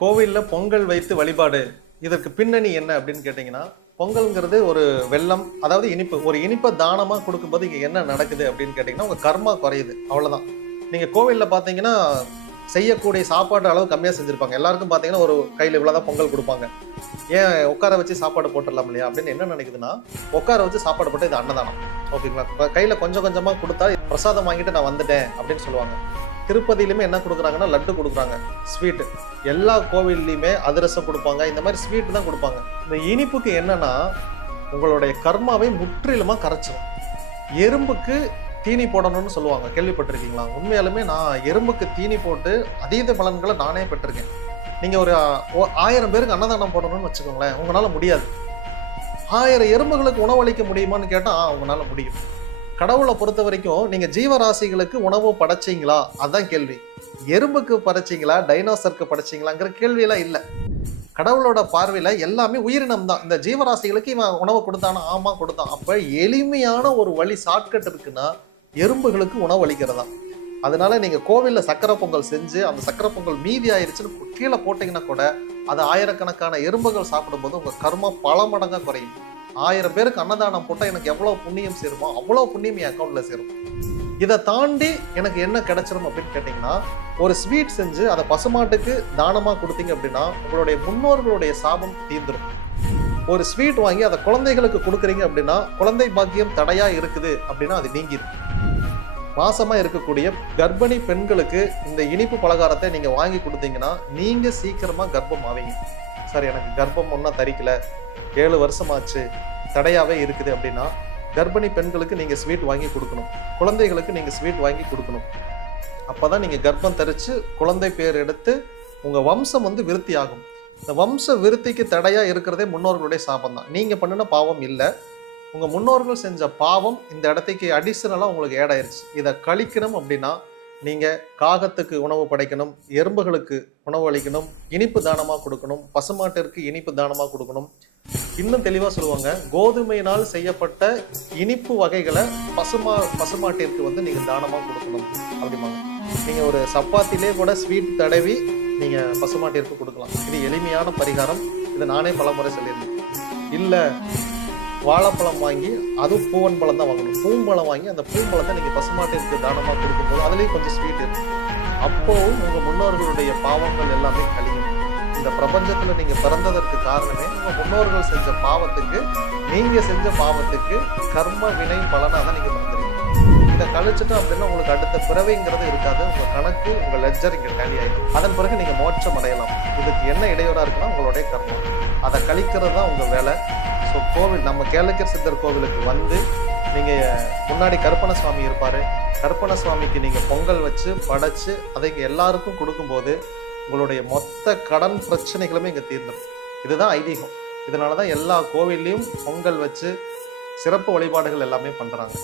கோவிலில் பொங்கல் வைத்து வழிபாடு. இதற்கு பின்னணி என்ன அப்படின்னு கேட்டிங்கன்னா பொங்கல்ங்கிறது ஒரு வெள்ளம் அதாவது இனிப்பு. ஒரு இனிப்பை தானமாக கொடுக்கும்போது இங்கே என்ன நடக்குது அப்படின்னு கேட்டிங்கன்னா உங்கள் கர்மா குறையுது. அவ்வளோதான் நீங்கள் கோவிலில் பார்த்தீங்கன்னா செய்யக்கூடிய சாப்பாடு அளவு கம்மியாக செஞ்சுருப்பாங்க. எல்லாருக்கும் பார்த்தீங்கன்னா ஒரு கையில் இவ்வளோதான் பொங்கல் கொடுப்பாங்க. ஏன் உட்கார வச்சு சாப்பாடு போட்டுடலாம் இல்லையா அப்படின்னு என்ன நினைக்குதுன்னா உட்கார வச்சு சாப்பாடு போட்டு இது அன்னதானம். ஓகேங்களா? கையில் கொஞ்சம் கொஞ்சமாக கொடுத்தா பிரசாதம் வாங்கிட்டு நான் வந்துட்டேன் அப்படின்னு சொல்லுவாங்க. திருப்பதியிலுமே என்ன கொடுக்குறாங்கன்னா லட்டு கொடுக்குறாங்க. ஸ்வீட்டு. எல்லா கோவில்லையுமே அதிரசம் கொடுப்பாங்க. இந்த மாதிரி ஸ்வீட் தான் கொடுப்பாங்க. இந்த இனிப்புக்கு என்னன்னா உங்களுடைய கர்மாவை முற்றிலுமாக கரைச்சிடும் எறும்புக்கு தீனி போடணும்னு சொல்லுவாங்க. கேள்விப்பட்டிருக்கீங்களா? உண்மையாலுமே நான் எறும்புக்கு தீனி போட்டு அதீத பலன்களை நானே பெற்றிருக்கேன். நீங்கள் ஒரு ஆயிரம் பேருக்கு அன்னதானம் போடணும்னு வச்சுக்கோங்களேன். உங்களால் முடியாது. ஆயிரம் எறும்புகளுக்கு உணவளிக்க முடியுமான்னு கேட்டால் உங்களால் முடியும். கடவுளை பொறுத்த வரைக்கும் நீங்கள் ஜீவராசிகளுக்கு உணவு படைச்சீங்களா? அதான் கேள்வி. எறும்புக்கு படைச்சீங்களா? டைனோசருக்கு படைச்சீங்களாங்கிற கேள்வியெல்லாம் இல்லை. கடவுளோட பார்வையில் எல்லாமே உயிரினம் தான். இந்த ஜீவராசிகளுக்கு இவன் உணவு கொடுத்தானா? ஆமா கொடுத்தான். அப்போ எளிமையான ஒரு வழி ஷார்ட்கட் இருக்குன்னா எறும்புகளுக்கு உணவு அளிக்கிறதா? அதனால நீங்க கோவிலில் சக்கரை பொங்கல் செஞ்சு அந்த சக்கரை பொங்கல் மீதி ஆயிடுச்சுன்னு கீழே போட்டிங்கன்னா கூட அது ஆயிரக்கணக்கான எறும்புகள் சாப்பிடும்போது உங்க கர்மம் பல மடங்காக குறையும். ஆயிரம் பேருக்கு அன்னதானம் போட்டால் எனக்கு எவ்வளோ புண்ணியம் சேருமோ அவ்வளோ புண்ணியம் என் அக்கௌண்ட்டில் சேரும். இதை தாண்டி எனக்கு என்ன கிடைச்சிரும் அப்படின்னு கேட்டிங்கன்னா ஒரு ஸ்வீட் செஞ்சு அதை பசுமாட்டுக்கு தானமாக கொடுத்தீங்க அப்படின்னா உங்களுடைய முன்னோர்களுடைய சாபம் தீர்ந்துடும் ஒரு ஸ்வீட் வாங்கி அதை குழந்தைகளுக்கு கொடுக்குறீங்க அப்படின்னா குழந்தை பாக்கியம் தடையாக இருக்குது அப்படின்னா அது நீங்கிடும் மாசமாக இருக்கக்கூடிய கர்ப்பிணி பெண்களுக்கு இந்த இனிப்பு பலகாரத்தை நீங்கள் வாங்கி கொடுத்தீங்கன்னா நீங்கள் சீக்கிரமாக கர்ப்பம் ஆவீங்க சார் எனக்கு கர்ப்பம் ஒன்றும் தரிக்கல. ஏழு வருஷமாச்சு. தடையாகவே இருக்குது அப்படின்னா கர்ப்பிணி பெண்களுக்கு நீங்கள் ஸ்வீட் வாங்கி கொடுக்கணும். குழந்தைகளுக்கு நீங்கள் ஸ்வீட் வாங்கி கொடுக்கணும். அப்போ தான் நீங்கள் கர்ப்பம் தரித்து குழந்தை பேர் எடுத்து உங்கள் வம்சம் வந்து விருத்தி ஆகும் இந்த வம்ச விருத்திக்கு தடையாக இருக்கிறதே முன்னோர்களுடைய சாபம் தான். நீங்கள் பண்ணின பாவம் இல்லை. உங்கள் முன்னோர்கள் செஞ்ச பாவம் இந்த இடத்துக்கு அடிஷனலாக உங்களுக்கு ஏடாயிருச்சு இதை கழிக்கணும் அப்படின்னா நீங்கள் காகத்துக்கு உணவு படைக்கணும் எறும்புகளுக்கு உணவு அளிக்கணும் இனிப்பு தானமாக கொடுக்கணும் பசுமாட்டிற்கு இனிப்பு தானமாக கொடுக்கணும். இன்னும் தெளிவாக சொல்லுவாங்க கோதுமையினால் செய்யப்பட்ட இனிப்பு வகைகளை பசுமா பசுமாட்டிற்கு வந்து நீங்கள் தானமாக கொடுக்கணும். அப்படிம்பாங்க. நீங்கள் ஒரு சப்பாத்திலே கூட ஸ்வீட் தடவி நீங்கள் பசுமாட்டிற்கு கொடுக்கலாம். இது எளிமையான பரிகாரம். இதை நானே பலமுறை சொல்லியிருந்தேன். இல்லை வாழைப்பழம் வாங்கி அதுவும் பூவன் பழம் தான் வாங்கணும். பூம்பழம் வாங்கி அந்த பூம்பழத்தை நீங்கள் பசுமாட்டிற்கு தானமாக கொடுக்கும்போது அதுலேயும் கொஞ்சம் ஸ்வீட் இருக்கு. அப்போவும் உங்கள் முன்னோர்களுடைய பாவங்கள் எல்லாமே கழியும். இந்த பிரபஞ்சத்தில் நீங்கள் பிறந்ததற்கு காரணமே உங்கள் முன்னோர்கள் செஞ்ச பாவத்துக்கு நீங்கள் செஞ்ச பாவத்துக்கு கர்ம வினை பலனாக தான் நீங்கள் இதை கழிச்சிட்டோம் அப்படின்னா உங்களுக்கு அடுத்த பிறவைங்கிறது இருக்காது. உங்கள் கணக்கு உங்கள் லெஜர் இங்கே டேலி ஆகிடும் அதன் பிறகு நீங்கள் மோட்சம் அடையலாம். இதுக்கு என்ன இடையூறாக இருக்குன்னா உங்களுடைய கர்மம். அதை கழிக்கிறது தான் உங்கள் வேலை. ஸோ கோவில் நம்ம கேளுக்கர் சித்தர் கோவிலுக்கு வந்து நீங்கள் முன்னாடி கருப்பண சுவாமி இருப்பார். கருப்பண சுவாமிக்கு நீங்கள் பொங்கல் வச்சு படைச்சு அதை இங்கே எல்லாருக்கும் கொடுக்கும்போது உங்களுடைய மொத்த கடன் பிரச்சனைகளுமே இங்கே தீர்ந்துடும் இதுதான் ஐதீகம். இதனால தான் எல்லா கோவில்லையும் பொங்கல் வச்சு சிறப்பு வழிபாடுகள் எல்லாமே பண்ணுறாங்க